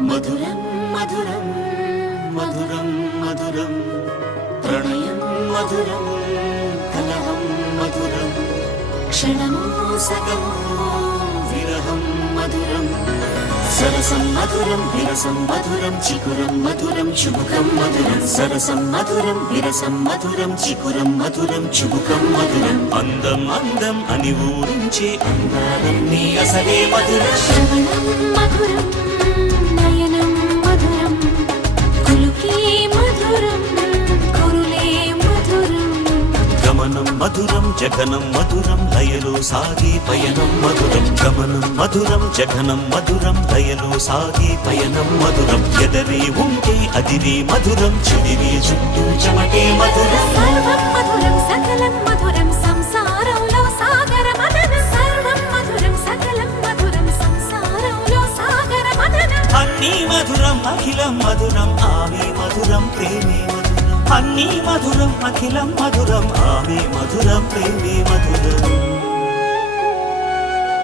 మధురం మధురం మధురం మధురం ప్రణయం మధురం కలహం మధురం క్షణమో సగమో విరహం మధురం సరసం మధురం విరసం మధురం చికురం మధురం చుబుకం మధురం సరసం మధురం విరసం మధురం చికురం మధురం చుబుకం మధురం అందం అందం అని ఊరించే అందాలన్నీ అసలే మధురం శ్రవణం మధురం నయనం మధురం కులుకే మధురం కురులే మధురం గమనం మధురం జగనం మధురం లయలో సాగే పయనం మధురం గమనం మధురం జగనం మధురం లయలో సాగే పయనం మధురం ఎదరే ఉంటే అదిరే మధురం చెదిరే చుట్టూ చెమటే మధురం సర్వం మధురం సకలం మధురం సంసారంలో సాగర మదనం సర్వం మధురం సకలం మధురం సంసారంలో సాగర మదనం అన్నీ మధురం అఖిలం మధురం ఆమె మధురం ప్రేమే మధురం అన్నీ మధురం అఖిలం మధురం ఆమె మధురం ప్రేమే మధురం